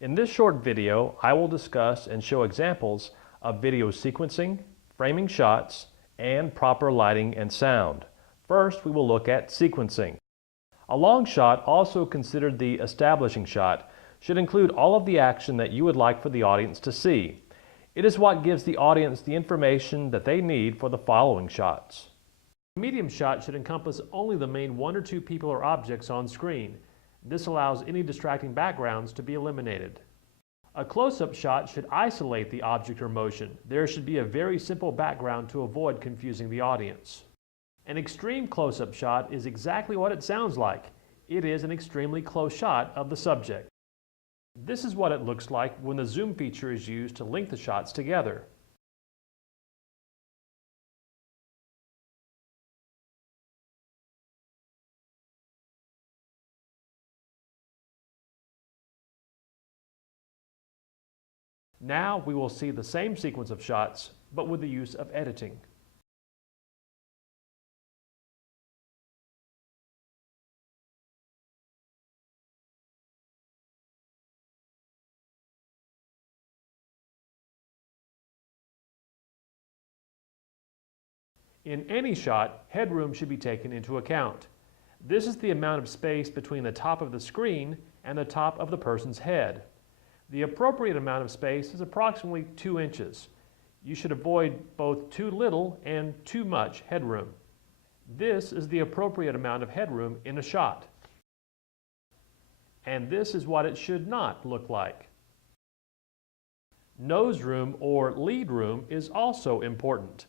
In this short video, I will discuss and show examples of video sequencing, framing shots, and proper lighting and sound. First, we will look at sequencing. A long shot, also considered the establishing shot, should include all of the action that you would like for the audience to see. It is what gives the audience the information that they need for the following shots. A medium shot should encompass only the main one or two people or objects on screen. This allows any distracting backgrounds to be eliminated. A close-up shot should isolate the object or motion. There should be a very simple background to avoid confusing the audience. An extreme close-up shot is exactly what it sounds like. It is an extremely close shot of the subject. This is what it looks like when the zoom feature is used to link the shots together. Now we will see the same sequence of shots, but with the use of editing. In any shot, headroom should be taken into account. This is the amount of space between the top of the screen and the top of the person's head. The appropriate amount of space is approximately 2 inches. You should avoid both too little and too much headroom. This is the appropriate amount of headroom in a shot. And this is what it should not look like. Nose room or lead room is also important.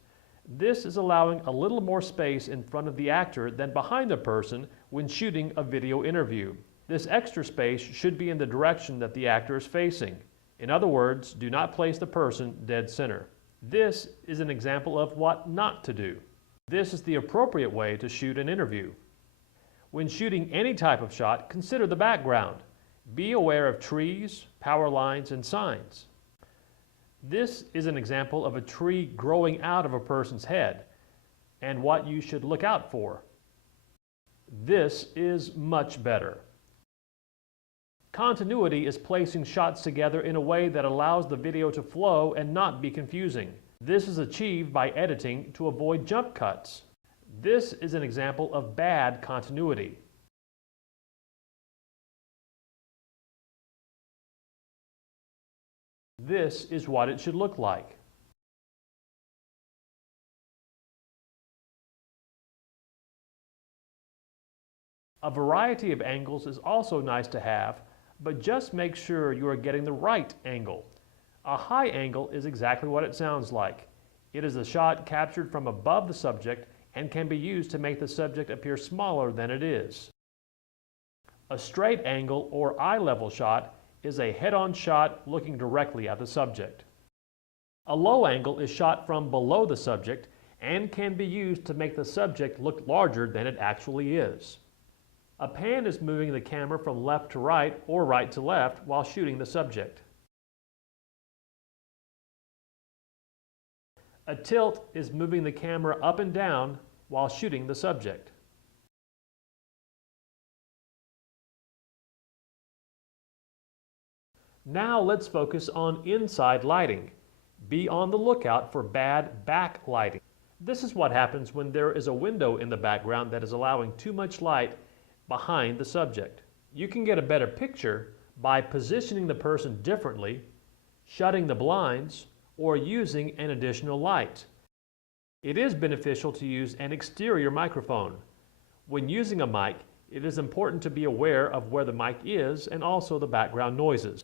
This is allowing a little more space in front of the actor than behind the person when shooting a video interview. This extra space should be in the direction that the actor is facing. In other words, do not place the person dead center. This is an example of what not to do. This is the appropriate way to shoot an interview. When shooting any type of shot, consider the background. Be aware of trees, power lines, and signs. This is an example of a tree growing out of a person's head and what you should look out for. This is much better. Continuity is placing shots together in a way that allows the video to flow and not be confusing. This is achieved by editing to avoid jump cuts. This is an example of bad continuity. This is what it should look like. A variety of angles is also nice to have, but just make sure you are getting the right angle. A high angle is exactly what it sounds like. It is a shot captured from above the subject and can be used to make the subject appear smaller than it is. A straight angle or eye level shot is a head-on shot looking directly at the subject. A low angle is shot from below the subject and can be used to make the subject look larger than it actually is. A pan is moving the camera from left to right or right to left while shooting the subject. A tilt is moving the camera up and down while shooting the subject. Now let's focus on inside lighting. Be on the lookout for bad backlighting. This is what happens when there is a window in the background that is allowing too much light behind the subject. You can get a better picture by positioning the person differently, shutting the blinds, or using an additional light. It is beneficial to use an exterior microphone. When using a mic, it is important to be aware of where the mic is and also the background noises.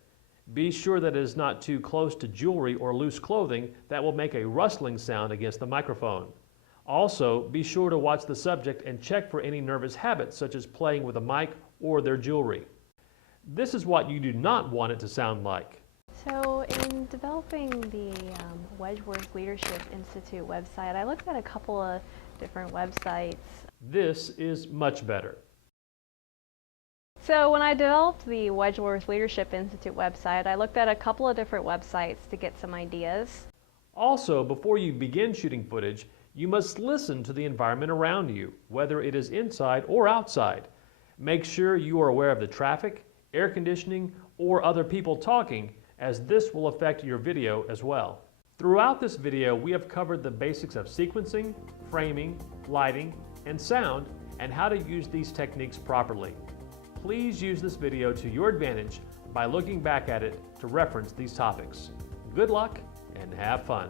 Be sure that it is not too close to jewelry or loose clothing that will make a rustling sound against the microphone. Also, be sure to watch the subject and check for any nervous habits such as playing with a mic or their jewelry. This is what you do not want it to sound like. So in developing the Wedgeworth Leadership Institute website, I looked at a couple of different websites. This is much better. So when I developed the Wedgeworth Leadership Institute website, I looked at a couple of different websites to get some ideas. Also, before you begin shooting footage, you must listen to the environment around you, whether it is inside or outside. Make sure you are aware of the traffic, air conditioning, or other people talking, as this will affect your video as well. Throughout this video, we have covered the basics of sequencing, framing, lighting, and sound, and how to use these techniques properly. Please use this video to your advantage by looking back at it to reference these topics. Good luck and have fun.